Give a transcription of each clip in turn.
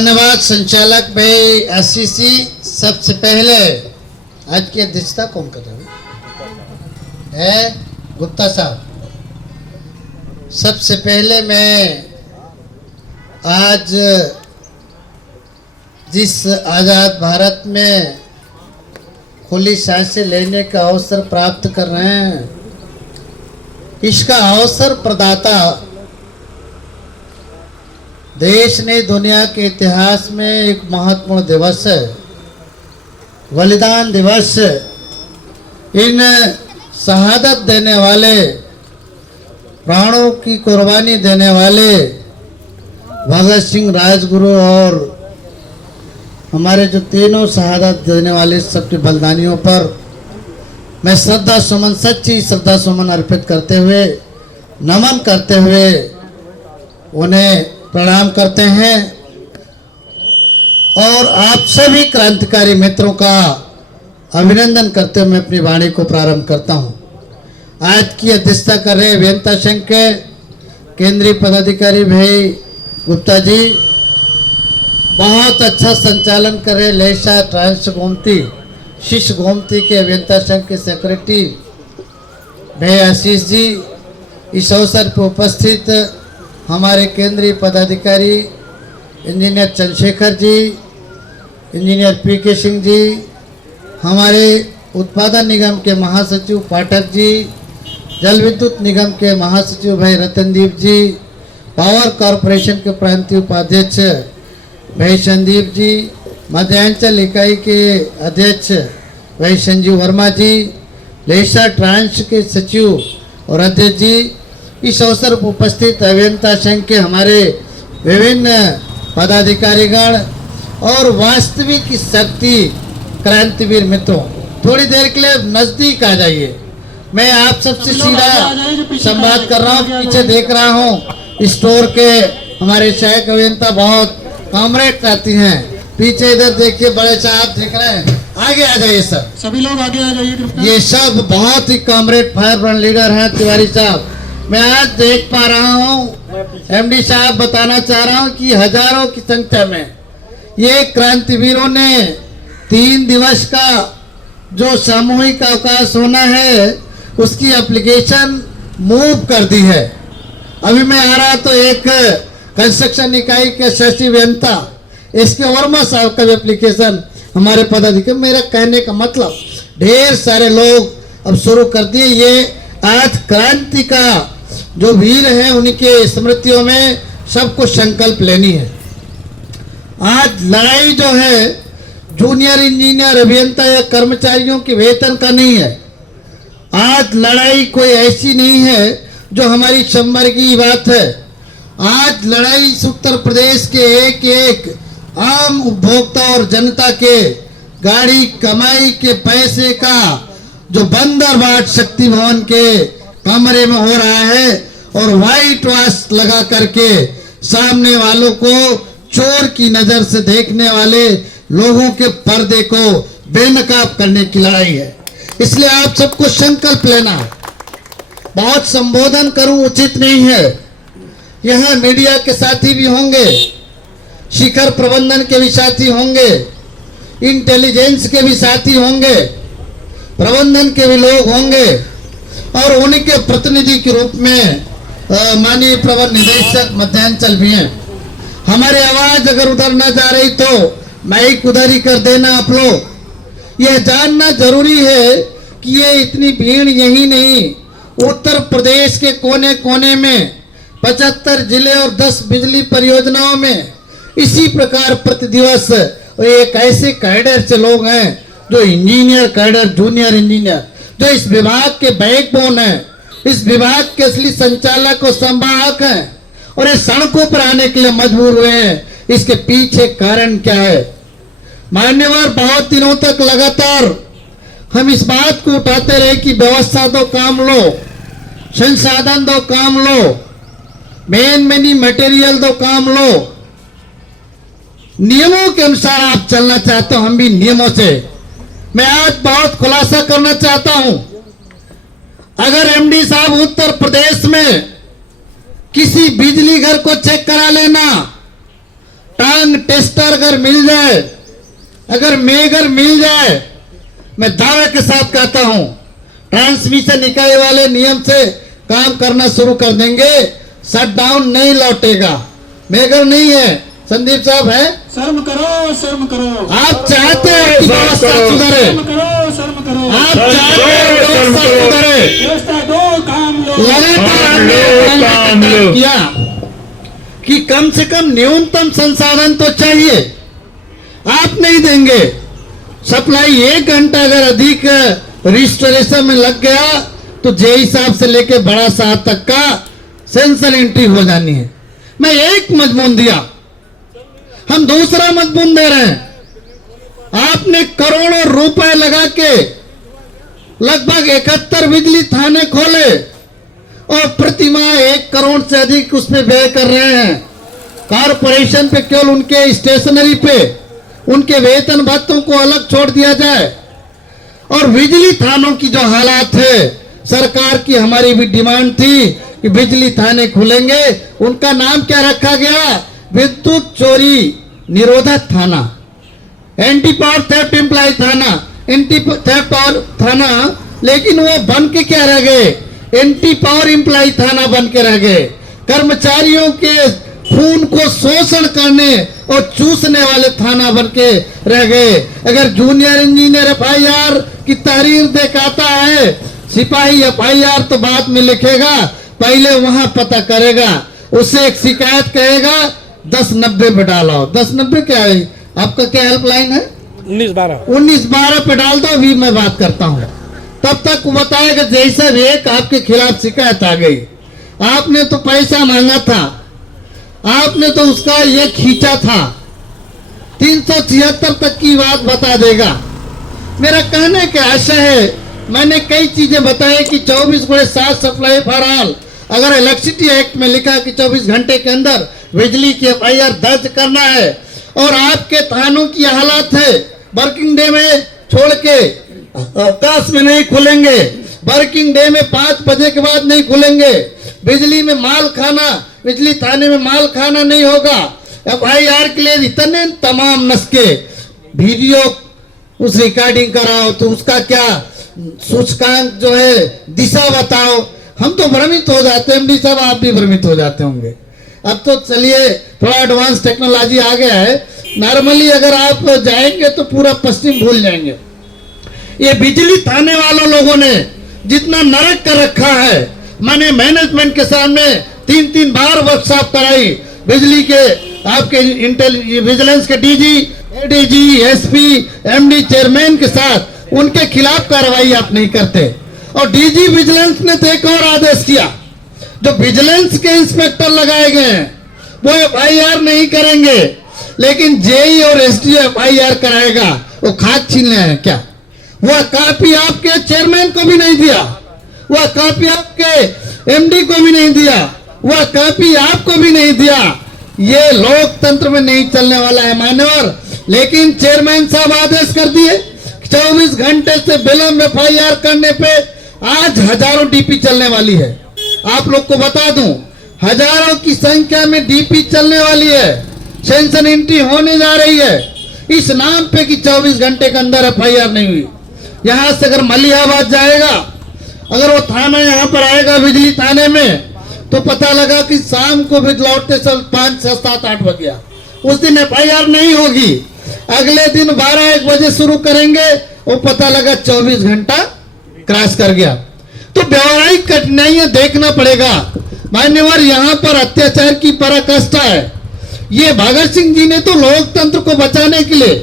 धन्यवाद संचालक भाई आशीषी। सबसे पहले आज की अध्यक्षता कौन कर रहे है? गुप्ता साहब। सबसे पहले मैं आज जिस आज़ाद भारत में खुली सांसें लेने का अवसर प्राप्त कर रहे हैं, इसका अवसर प्रदाता देश ने दुनिया के इतिहास में एक महत्वपूर्ण दिवस है, बलिदान दिवस। इन शहादत देने वाले, प्राणों की कुर्बानी देने वाले भगत सिंह, राजगुरु और हमारे जो तीनों शहादत देने वाले सबके बलिदानियों पर मैं श्रद्धा सुमन, सच्ची श्रद्धा सुमन अर्पित करते हुए, नमन करते हुए उन्हें प्रणाम करते हैं और आप सभी क्रांतिकारी मित्रों का अभिनंदन करते हुए मैं अपनी वाणी को प्रारंभ करता हूं। आज की अध्यक्षता कर रहे अभियंता संघ के केंद्रीय पदाधिकारी भाई गुप्ता जी, बहुत अच्छा संचालन कर रहे लेशा ट्रांस गोमती, शिष्य गोमती के अभियंता संघ के सेक्रेटरी भाई आशीष जी, इस अवसर पर उपस्थित हमारे केंद्रीय पदाधिकारी इंजीनियर चंद्रशेखर जी, इंजीनियर पीके सिंह जी, हमारे उत्पादन निगम के महासचिव पाठक जी, जल विद्युत निगम के महासचिव भाई रतनदीप जी, पावर कॉरपोरेशन के प्रांतीय उपाध्यक्ष भाई संदीप जी, मध्यांचल इकाई के अध्यक्ष भाई संजीव वर्मा जी, लेशा ट्रांस के सचिव और अध्यक्ष जी, इस अवसर पर उपस्थित अभियंता संघ के हमारे विभिन्न पदाधिकारीगण और वास्तविक शक्ति क्रांतिवीर मित्रों, थोड़ी देर के लिए नजदीक आ जाइए। मैं आप सबसे सीधा संवाद कर रहा हूँ। पीछे देख रहा हूँ स्टोर के हमारे सहायक अभियंता बहुत कॉमरेड आती हैं। पीछे इधर देखिए, बड़े साहब देख रहे हैं, आगे आ जाइए सब, सभी लोग आगे आ जाइए। ये सब बहुत ही कॉमरेड फायर ब्रांड लीडर हैं तिवारी साहब। मैं आज देख पा रहा हूँ, एमडी साहब बताना चाह रहा हूँ कि हजारों की संख्या में ये क्रांतिवीरों ने 3 दिवस का जो सामूहिक अवकाश होना है उसकी एप्लीकेशन मूव कर दी है। अभी मैं आ रहा तो एक कंस्ट्रक्शन इकाई के शशि अभियंता, इसके वर्मा साहब का एप्लीकेशन हमारे पदाधिकारी, मेरा कहने का मतलब ढेर सारे लोग अब शुरू कर दिए। ये आज क्रांति का जो वीर है उनके स्मृतियों में सबको संकल्प लेनी है। आज लड़ाई जो है जूनियर इंजीनियर, अभियंता या कर्मचारियों के वेतन का नहीं है। आज लड़ाई कोई ऐसी नहीं है जो हमारी शंबर की बात है। आज लड़ाई उत्तर प्रदेश के एक एक आम उपभोक्ता और जनता के गाड़ी कमाई के पैसे का जो बंदरबाट शक्ति भवन के कमरे में हो रहा है और व्हाइट वॉश लगा करके सामने वालों को चोर की नजर से देखने वाले लोगों के पर्दे को बेनकाब करने की लड़ाई है। इसलिए आप सबको संकल्प लेना। बहुत संबोधन करूं उचित नहीं है। यहाँ मीडिया के साथी भी होंगे, शिखर प्रबंधन के भी साथी होंगे, इंटेलिजेंस के भी साथी होंगे, प्रबंधन के भी लोग होंगे और उनके प्रतिनिधि के रूप में माननीय प्रबंध निदेशक मध्यांचल भी हैं। हमारी आवाज अगर उधर ना जा रही तो माइक उधर ही कर देना। आप लोग यह जानना जरूरी है कि ये इतनी भीड़ यही नहीं, उत्तर प्रदेश के कोने कोने में 75 जिले और 10 बिजली परियोजनाओं में इसी प्रकार प्रतिदिवस एक ऐसे कैडर से लोग हैं जो इंजीनियर कैडर, जूनियर इंजीनियर, जो इस विभाग के बैकबोन है, इस विभाग के असली संचालक और संवाहक हैं और ये सड़कों पर आने के लिए मजबूर हुए हैं। इसके पीछे कारण क्या है? मान्यवर, बहुत दिनों तक लगातार हम इस बात को उठाते रहे कि व्यवस्था दो, काम लो, संसाधन दो, काम लो, मेन मनी मटेरियल दो, काम लो। नियमों के अनुसार आप चलना चाहते हो, हम भी नियमों से। मैं आज बहुत खुलासा करना चाहता हूं, अगर एमडी साहब उत्तर प्रदेश में किसी बिजली घर को चेक करा लेना, टांग टेस्टर अगर मिल जाए, अगर मेगर मिल जाए, मैं दावे के साथ कहता हूं ट्रांसमिशन इकाई वाले नियम से काम करना शुरू कर देंगे, शट डाउन नहीं लौटेगा। मेगर नहीं है, संदीप साहब है, शर्म करो, शर्म करो। आप चाहते हैं कि व्यवस्था सुधरे, शर्म करो, शर्म करो। आप चाहते हैं कि व्यवस्था सुधरे, व्यवस्था दो, काम लो। लगातार हमने किया कि कम से कम न्यूनतम संसाधन तो चाहिए, आप नहीं देंगे। सप्लाई 1 घंटा अगर अधिक रजिस्ट्रेशन में लग गया तो जे हिसाब से लेके बड़ा साहब तक का सेंसर एंट्री हो जानी है। मैं एक मजमून दिया, हम दूसरा मजमून दे रहे हैं। आपने करोड़ों रुपए लगा के लगभग 71 बिजली थाने खोले और प्रतिमाह 1 करोड़ से अधिक उसमें व्यय कर रहे हैं। कारपोरेशन पे केवल उनके स्टेशनरी पे उनके वेतन भत्तों को अलग छोड़ दिया जाए। और बिजली थानों की जो हालात है, सरकार की हमारी भी डिमांड थी कि बिजली थाने खुलेंगे, उनका नाम क्या रखा गया? विद्युत चोरी निरोधक थाना, एंटी पावर थेफ्ट एम्प्लॉय थाना, एंटी थेफ्ट पावर थाना, लेकिन वो बन के क्या रह गए? एंटी पावर एम्प्लॉय थाना बन के रह गए। कर्मचारियों के खून को शोषण करने और चूसने वाले थाना बन के रह गए। अगर जूनियर इंजीनियर एफआईआर की तहरीर दिखाता है, सिपाही एफआईआर तो बाद में लिखेगा, पहले वहां पता करेगा, उससे एक शिकायत कहेगा 1090 पे डालो। 1090 क्या है? आपका क्या हेल्पलाइन है? 1912 पे डाल दो, अभी मैं बात करता हूँ। तब तक वो बताएगा जैसा एक आपके खिलाफ शिकायत आ गई, आपने तो पैसा मांगा था, आपने तो उसका ये खींचा था, 376 तक की बात बता देगा। मेरा कहने का आशय है, मैंने कई चीजें बताई कि 24/7 सप्लाई फॉर ऑल, अगर इलेक्ट्रिसिटी एक्ट में लिखा कि 24 घंटे के अंदर बिजली की एफआईआर दर्ज करना है, और आपके थानों की हालत है वर्किंग डे में छोड़ के अवकाश में नहीं खुलेंगे, वर्किंग डे में 5 बजे के बाद नहीं खुलेंगे, बिजली में माल खाना, बिजली थाने में माल खाना नहीं होगा। एफआईआर के लिए इतने तमाम नस्के, वीडियो उस रिकॉर्डिंग कराओ तो उसका क्या सूचकांक जो है दिशा बताओ, हम तो भ्रमित हो जाते हैं। एमडी साहब आप भी भ्रमित हो जाते होंगे। अब तो चलिए थोड़ा एडवांस टेक्नोलॉजी आ गया है, नॉर्मली अगर आप जाएंगे तो पूरा पश्चिम भूल जाएंगे। ये बिजली थाने वालों लोगों ने जितना नरक कर रखा है, मैंने मैनेजमेंट के सामने 3 बार वर्कशॉप कराई, बिजली के आपके विजिलेंस के DG, ADG, SP, MD, chairman के साथ, उनके खिलाफ कार्रवाई आप नहीं करते। और डीजी विजिलेंस ने तो एक और आदेश किया, जो विजिलेंस के इंस्पेक्टर लगाए गए हैं वो एफआईआर नहीं करेंगे, लेकिन जेई और एसडी एफआईआर कराएगा। वो खाद छीनने हैं क्या? वह कॉपी आपके चेयरमैन को भी नहीं दिया, वह कॉपी आपके एमडी को भी नहीं दिया, वह कॉपी आपको भी नहीं दिया। ये लोकतंत्र में नहीं चलने वाला है मान्यवर। लेकिन चेयरमैन साहब आदेश कर दिए 24 घंटे से विलंब एफआईआर करने पे आज हजारों डीपी चलने वाली है। आप लोग को बता दूं, हजारों की संख्या में डीपी चलने वाली है, सेंसन एंट्री होने जा रही है, इस नाम पे कि 24 घंटे के अंदर एफआईआर नहीं हुई। यहां से अगर मलियाबाद जाएगा, अगर वो थाना यहाँ पर आएगा बिजली थाने में, तो पता लगा कि शाम को भी लौटते सब 5, 6, 7, 8 बज गया। उस दिन एफआईआर नहीं होगी, अगले दिन 12-1 बजे शुरू करेंगे, वो पता लगा 24 घंटा क्रॉस कर गया। तो व्यवहारिक कठिनाइयां देखना पड़ेगा मान्यवर। यहाँ पर अत्याचार की पराकाष्ठा है। ये भगत सिंह जी ने तो लोकतंत्र को बचाने के लिए,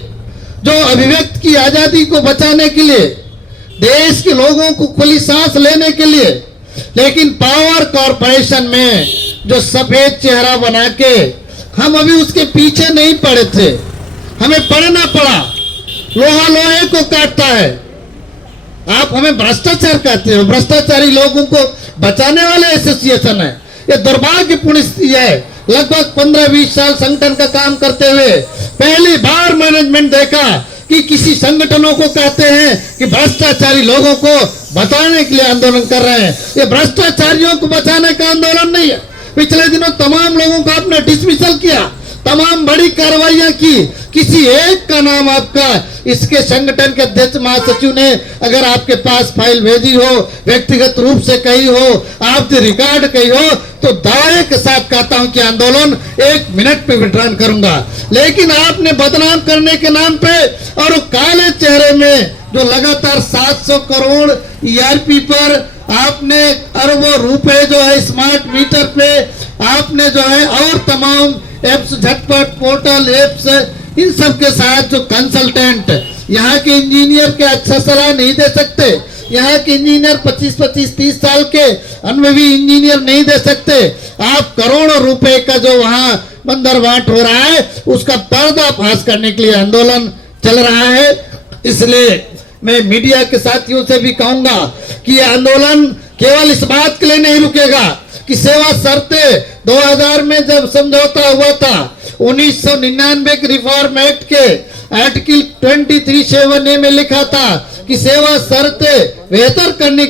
जो अभिव्यक्ति की आजादी को बचाने के लिए, देश के लोगों को खुली सांस लेने के लिए, लेकिन पावर कॉरपोरेशन में जो सफेद चेहरा बना के हम अभी उसके पीछे नहीं पड़े थे, हमें पढ़ना पड़ा। लोहा लोहे को काटता है, आप हमें भ्रष्टाचार कहते हो। भ्रष्टाचारी लोगों को बचाने वाले एसोसिएशन है। ये दुर्भाग्यपूर्ण स्थिति है। लगभग 15-20 साल संगठन का काम करते हुए पहली बार मैनेजमेंट देखा कि किसी संगठनों को कहते हैं कि भ्रष्टाचारी लोगों को बचाने के लिए आंदोलन कर रहे हैं। ये भ्रष्टाचारियों को बचाने का आंदोलन नहीं है। पिछले दिनों तमाम लोगों को आपने डिसमिसल किया, तमाम बड़ी कार्रवाइयां की, किसी एक का नाम आपका इसके संगठन के अध्यक्ष महासचिव ने अगर आपके पास फाइल भेजी हो, व्यक्तिगत रूप से कही हो, आपने रिकॉर्ड कही हो, तो दावे के साथ कहता हूं कि आंदोलन 1 मिनट में विड्रॉ करूंगा। लेकिन आपने बदनाम करने के नाम पे और वो काले चेहरे में जो लगातार 700 करोड़ ERP पर आपने अरबों रुपए जो है स्मार्ट मीटर पे आपने जो है और तमाम एप्स, झटपट पोर्टल एप्स, इन सब के साथ जो कंसल्टेंट यहाँ के इंजीनियर के अच्छा सलाह नहीं दे सकते, यहाँ के इंजीनियर 25-30 साल के अनुभवी इंजीनियर नहीं दे सकते, आप करोड़ों रुपए का जो वहाँ बंदर बांट हो रहा है उसका पर्दाफाश करने के लिए आंदोलन चल रहा है। इसलिए मैं मीडिया के साथियों से भी कहूंगा कि यह आंदोलन केवल इस बात के लिए नहीं रुकेगा कि सेवा शर्तें 2000 में जब समझौता हुआ था, 1999 के रिफॉर्म एक्ट के आर्टिकल 23(7)A में लिखा था कि सेवा शर्तें बेहतर करने